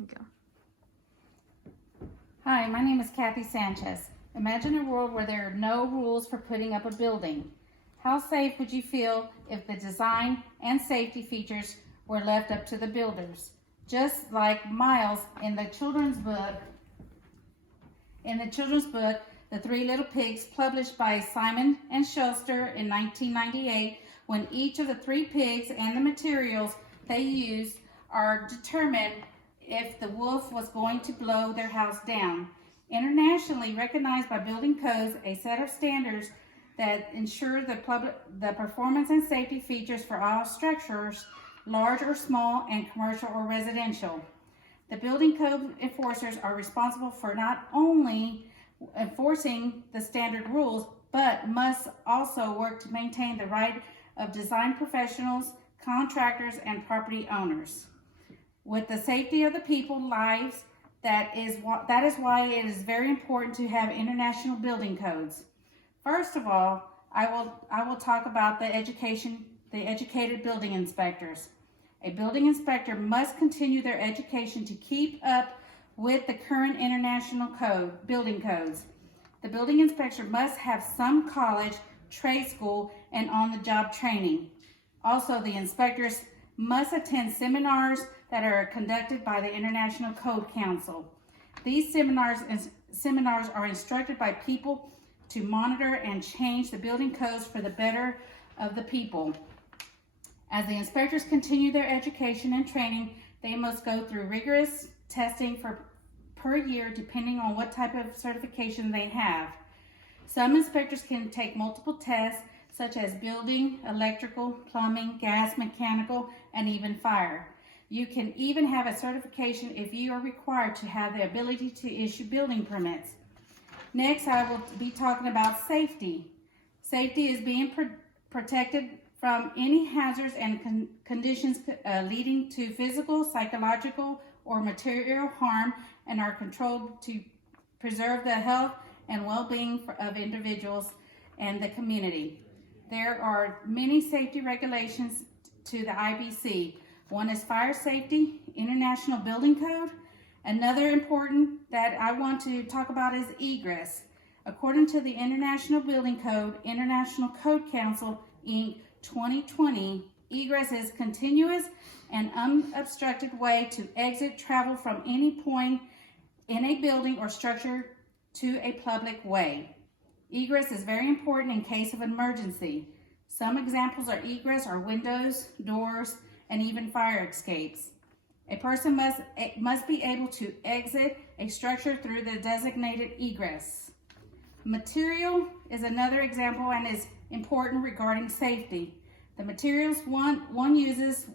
you go. Hi, my name is ksanchez. Imagine a world where there are no rules for putting up a building. How safe would you feel if the design and safety features were left up to the builders? Just like Miles in the children's book, The Three Little Pigs, published by Simon and Schuster in 1998, when each of the three pigs and the materials they used are determined if the wolf was going to blow their house down. Internationally recognized by building codes, a set of standards that ensure the performance and safety features for all structures, large or small, and commercial or residential. The building code enforcers are responsible for not only enforcing the standard rules, but must also work to maintain the right of design professionals, contractors, and property owners. With the safety of the people's lives, that is why it is very important to have international building codes. First of all, I will talk about the educated building inspectors. A building inspector must continue their education to keep up with the current international building codes. The building inspector must have some college, trade school, and on-the-job training. Also, the inspectors must attend seminars that are conducted by the International Code Council. These seminars are instructed by people to monitor and change the building codes for the better of the people. As the inspectors continue their education and training, they must go through rigorous testing per year, depending on what type of certification they have. Some inspectors can take multiple tests, such as building, electrical, plumbing, gas, mechanical, and even fire. You can even have a certification if you are required to have the ability to issue building permits. Next, I will be talking about safety. Safety is being protected from any hazards and conditions leading to physical, psychological, or material harm, and are controlled to preserve the health and well-being of individuals and the community. There are many safety regulations to the IBC. One is Fire Safety, International Building Code. Another important that I want to talk about is egress. According to the International Building Code, International Code Council, Inc. 2020, egress is continuous and unobstructed way to exit travel from any point in a building or structure to a public way. Egress is very important in case of emergency. Some examples of egress are windows, doors, and even fire escapes. A person must be able to exit a structure through the designated egress. Material is another example and is important regarding safety. The materials one uses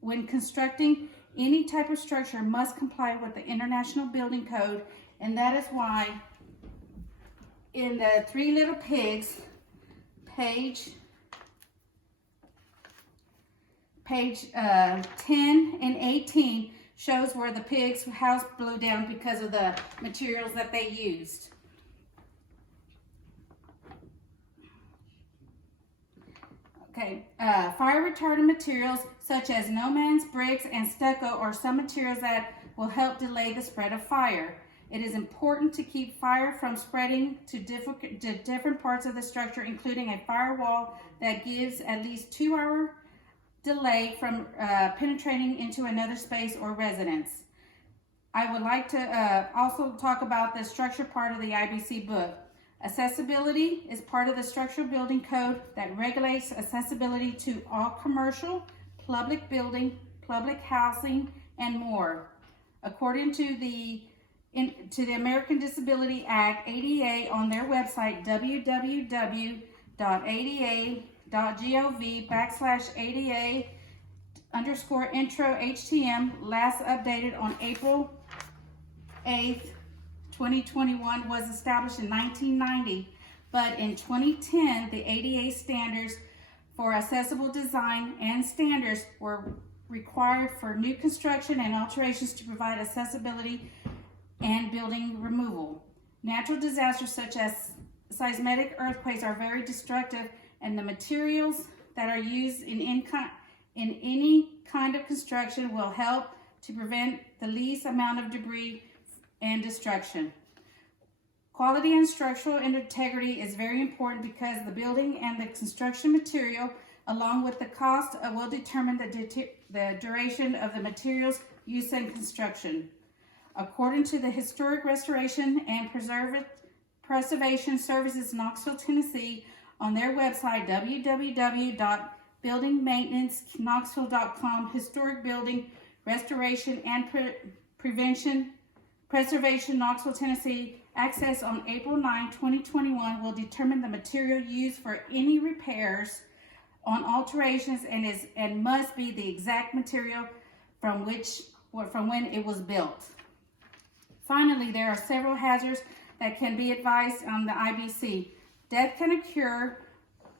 when constructing any type of structure must comply with the International Building Code, and that is why in the Three Little Pigs, page 10 and 18 shows where the pig's house blew down because of the materials that they used. Okay, fire retardant materials such as no man's bricks and stucco are some materials that will help delay the spread of fire. It is important to keep fire from spreading to different parts of the structure, including a firewall that gives at least 2-hour delay from penetrating into another space or residence. I would like to also talk about the structure part of the IBC book. Accessibility is part of the structural building code that regulates accessibility to all commercial, public building, public housing, and more. According to the American Disability Act, ADA, on their website, www.ada.gov/ADA_intro HTM, last updated on April 8th, 2021, was established in 1990, but in 2010, the ADA standards for accessible design and standards were required for new construction and alterations to provide accessibility and building removal. Natural disasters such as seismic earthquakes are very destructive, and the materials that are used in any kind of construction will help to prevent the least amount of debris and destruction. Quality and structural integrity is very important because the building and the construction material, along with the cost, will determine the duration of the materials used in construction. According to the Historic Restoration and Preservation Services, Knoxville, Tennessee, on their website, www.buildingmaintenancknoxville.com, Historic Building Restoration and Preservation, Knoxville, Tennessee, access on April 9, 2021, will determine the material used for any repairs on alterations and must be the exact material from when it was built. Finally, there are several hazards that can be advised on the IBC. Death can occur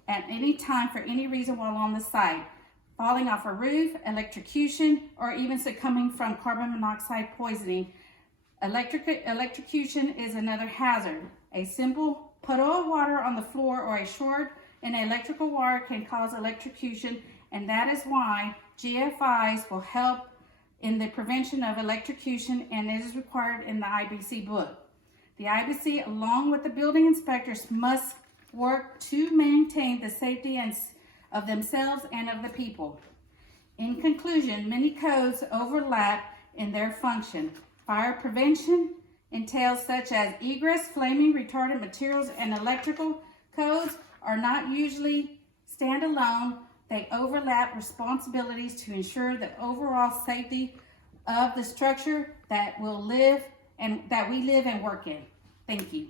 at any time for any reason while on the site. Falling off a roof, electrocution, or even succumbing from carbon monoxide poisoning. Electrocution is another hazard. A simple puddle of water on the floor or a short in an electrical wire can cause electrocution, and that is why GFIs will help in the prevention of electrocution, and it is required in the IBC book. The IBC, along with the building inspectors, must work to maintain the safety of themselves and of the people. In conclusion, many codes overlap in their function. Fire prevention entails such as egress, flaming retardant materials, and electrical codes are not usually standalone. They overlap responsibilities to ensure the overall safety of the structure that we live and work in. Thank you.